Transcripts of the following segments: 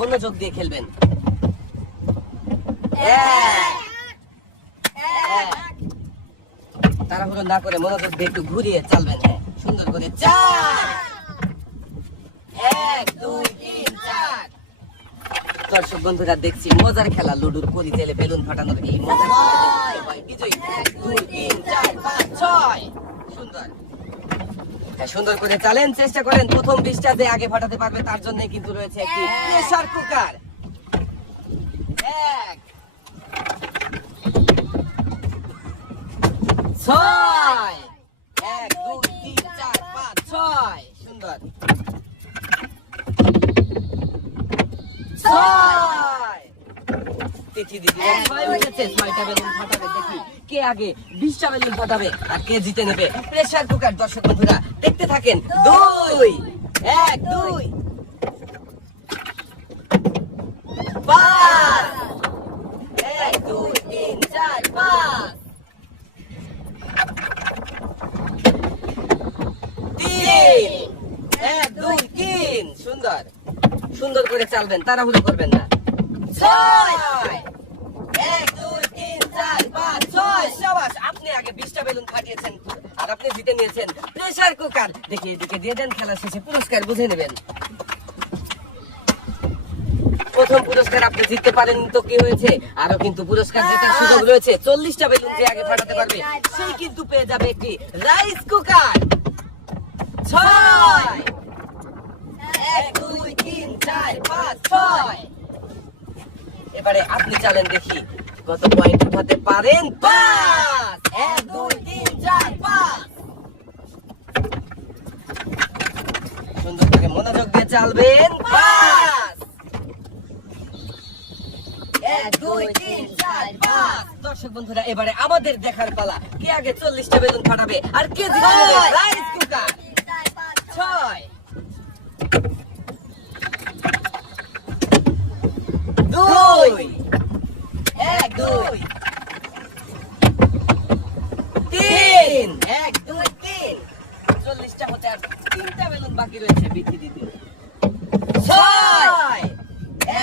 মনোযোগ দিয়ে খেলবেন। তাড়াহুড়ো না করে মনোযোগ দিয়ে একটু ঘুরিয়ে চালবেন। হ্যাঁ, সুন্দর করে 4 1 2 3 4। দর্শক বন্ধুরা, দেখছি মজার খেলা লুডুর পরিচালে বেলুন ফাটানোর এই মজার বিজয়ী 1 2 3 4 5 6। সুন্দর, হ্যাঁ, সুন্দর করে চালেন, চেষ্টা করেন প্রথম 20টা যে আগে ফাটাতে পারবে তার জন্য কিন্তু রয়েছে একটি প্রেসার কুকার। 1 6 1 2 3 4 5 6। সুন্দর, 6 তিথি দিদি 6 উঠেছে। 6টা বেলুন ফাটাবে, দেখি কে আগে 20টা বেলুন ফাটাবে আর কে জিতে নেবে প্রেসার কুকার। দর্শক বন্ধুরা দেখতে থাকেন। 2 1 2 5 1 2 3 4 5 3 1 2 3। সুন্দর, সুন্দর করে চালবেন, তাড়াহুড়ো করবেন না। 6 1 2 3 4 5 6। শাবাশ, আপনি আগে 20টা বেলুন ফাটিয়েছেন আর আপনি জিতে নিয়েছেন প্রেসার কুকার। দেখি এদিকে দিয়ে দেন, খেলা শেষে পুরস্কার বুঝে নেবেন। প্রথম পুরস্কার আপনি জিততে পারেন তো কি হয়েছে, আরো কিন্তু পুরস্কার জেতার সুযোগ রয়েছে। 40টা বেলুন যে আগে ফাটাতে পারবে সেই কিন্তু পেয়ে যাবে একটি রাইস কুকার। 6 1 2 3 4 5 6। এবারে আপনি চালেন, দেখি কত পয়েন্ট উঠাতে পারেন। 5 1 2 3 4 5। সুন্দর করে মনোযোগ দিয়ে চালবেন। 5 1 2 3 4 5। দর্শক বন্ধুরা, এবারে আমাদের দেখার পালা, কে আগে 40টা বেলুন ফাটাবে আর কে জিতে নেবে রাইস কুকার। 6 2 1 2 3 1 2 3। 40টা হতে আর 3টা বেলুন বাকি রয়েছে বিথি দিতে। 6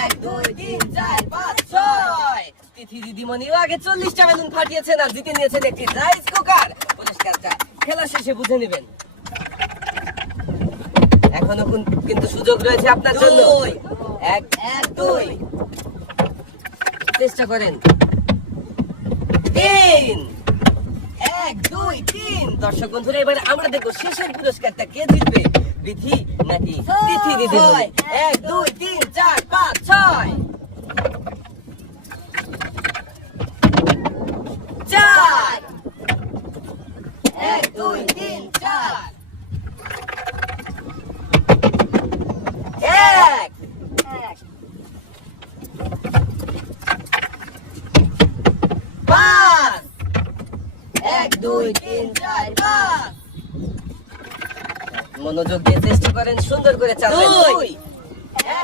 1 2 3 4 5 6। তিথি দিদিমণিও আগে 40টা বেলুন ফাটিয়েছেন আর জিতে নিয়েছেন একটি রাইস কুকার। পুরস্কারটা খেলা শেষে বুঝে নেবেন। এখনো কিন্তু সুযোগ রয়েছে আপনার জন্য। 1 1 2। চেষ্টা করেন। 3 1 2 3। দর্শক বন্ধুরা, এবারে আমরা দেখব শেষের পুরস্কারটা কে জিতবে, বিথি নাকি তিথি দিদিমণি। 1 2 3 4 5 6। 4 1 2 3 4 1 5 1 2 3 4 5। মনোযোগ দিয়ে চেষ্টা করেন, সুন্দর করে চালাবেন। 2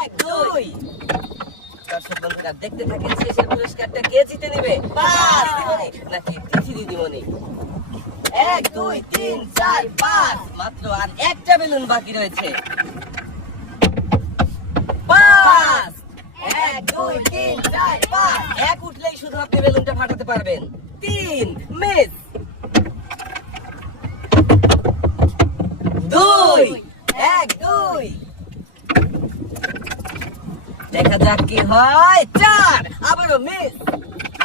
1 2। দর্শক বন্ধুরা দেখতে থাকেন শেষের পুরস্কারটা কে জিতে নেবে, দিদিমণি নাকি তিথি দিদিমণি। 1 2 3 4 5। মাত্র আর একটা বেলুন বাকি রয়েছে। 5 1 2 3 4 5। এক উঠলেই শুধু আপনি বেলুনটা ফাটাতে পারবেন। 3 মিস। 2 1 2। দেখা যাক কি হয়। 4 আবারও মিস।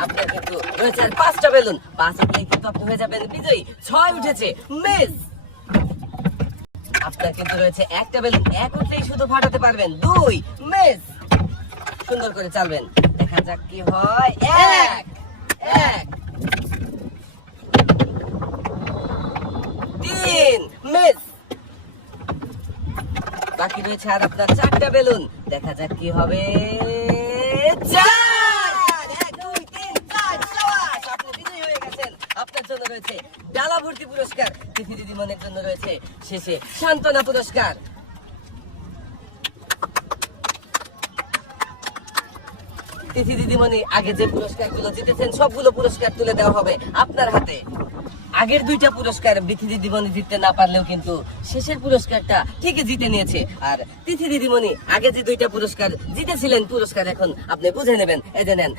আপনার কিন্তু রয়েছে আর 5টা বেলুন। 5 উঠলেই কিন্তু আপনি হয়ে যাবেন বিজয়ী। 6 উঠেছে, মিস। আপনার কিন্তু রয়েছে একটা বেলুন, এক উঠলেই শুধু ফাটাতে পারবেন। 2 মিস। সুন্দর করে চালবেন, দেখা যাক কি হয়। 1 1 3 মিস। বাকি রয়েছে আর আপনার 4টা বেলুন, দেখা যাক কি হবে। 4 1 2 3 4। শাবাশ, আপনি বিজয়ী হয়ে গেছেন। আপনার জন্য রয়েছে ডালা ভর্তি পুরস্কার, তিথি দিদিমণির জন্য রয়েছে শেষে সান্ত্বনা পুরস্কার। তিথি দিদিমণি আগে যে পুরস্কারগুলো জিতেছেন সবগুলো পুরস্কার তুলে দেওয়া হবে আপনার হাতে। আগের দুইটা পুরস্কার তিথি দিদিমণি জিততে না পারলেও কিন্তু শেষের পুরস্কারটা ঠিকই জিতে নিয়েছে। আর তিথি দিদিমণি আগে যে দুইটা পুরস্কার জিতেছিলেন, পুরস্কার এখন আপনি বুঝে নেবেন। এই যে নেন।